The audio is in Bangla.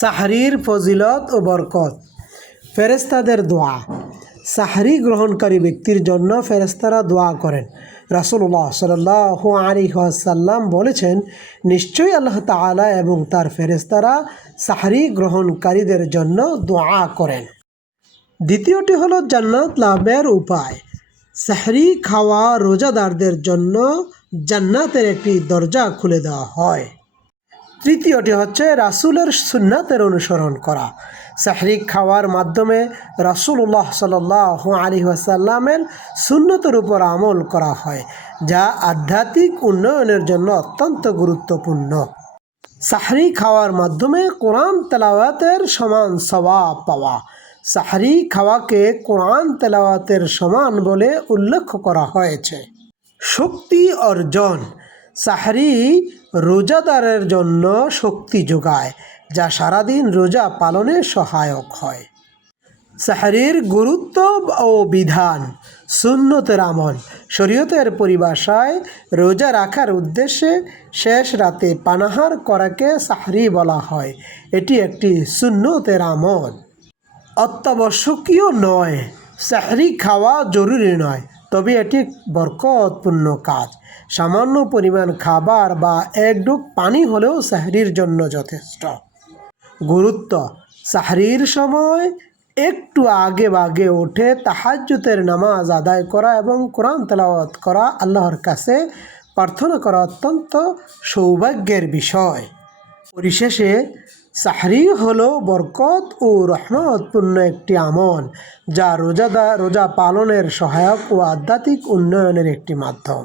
সাহরির ফজিলত ও বরকত। ফেরেশতাদের দোয়া। সাহরি গ্রহণকারী ব্যক্তির জন্য ফেরেশতারা দোয়া করেন। রাসূলুল্লাহ সাল্লাল্লাহু আলাইহি ওয়াসাল্লাম বলেছেন, নিশ্চয়ই আল্লাহ তাআলা এবং তার ফেরেশতারা সাহরি গ্রহণকারীদের জন্য দোয়া করেন। দ্বিতীয়টি হলো জান্নাত লাভের উপায়। সাহরি খাওয়া রোজাদারদের জন্য জান্নাতের একটি দরজা খুলে দেওয়া হয়। তৃতীয়টি হচ্ছে রাসূলের সুন্নাতের অনুসরণ করা। সাহরি খাওয়ার মাধ্যমে রাসূলুল্লাহ সাল্লাল্লাহু আলাইহি ওয়াসাল্লামের সুন্নতের উপর আমল করা হয়, যা আধ্যাত্মিক উন্নয়নের জন্য অত্যন্ত গুরুত্বপূর্ণ। সাহরি খাওয়ার মাধ্যমে কোরআন তেলাওয়াতের সমান সওয়াব পাওয়া। সাহরি খাওয়াকে কোরআন তেলাওয়াতের সমান বলে উল্লেখ করা হয়েছে। শক্তি অর্জন। সাহরি রোজাদারের জন্য শক্তি যোগায়, যা সারাদিন রোজা পালনে সহায়ক হয়। সাহরির গুরুত্ব ও বিধান। সুন্নতের আমল। শরীয়তের পরিভাষায় রোজা রাখার উদ্দেশ্যে শেষ রাতে পানাহার করাকে সাহরি বলা হয়। এটি একটি সুন্নতের আমল। অত্যাবশ্যকীয় নয়। সাহরি খাওয়া জরুরি নয়, তবে এটি বরকতপূর্ণ কাজ। সামান্য পরিমাণ খাবার বা এক ঢোক পানি হলেও সাহরির জন্য যথেষ্ট। গুরুত্ব। সাহরির সময় একটু আগে ভাগে উঠে তাহাজ্জুদের নামাজ আদায় করা এবং কোরআন তেলাওয়াত করা আল্লাহর কাছে প্রার্থনা করা অত্যন্ত সৌভাগ্যের বিষয়। পরিশেষে সাহরি হলো বরকত ও রহমতপূর্ণ একটি আমল, যা রোজা পালনের সহায়ক ও আধ্যাত্মিক উন্নয়নের একটি মাধ্যম।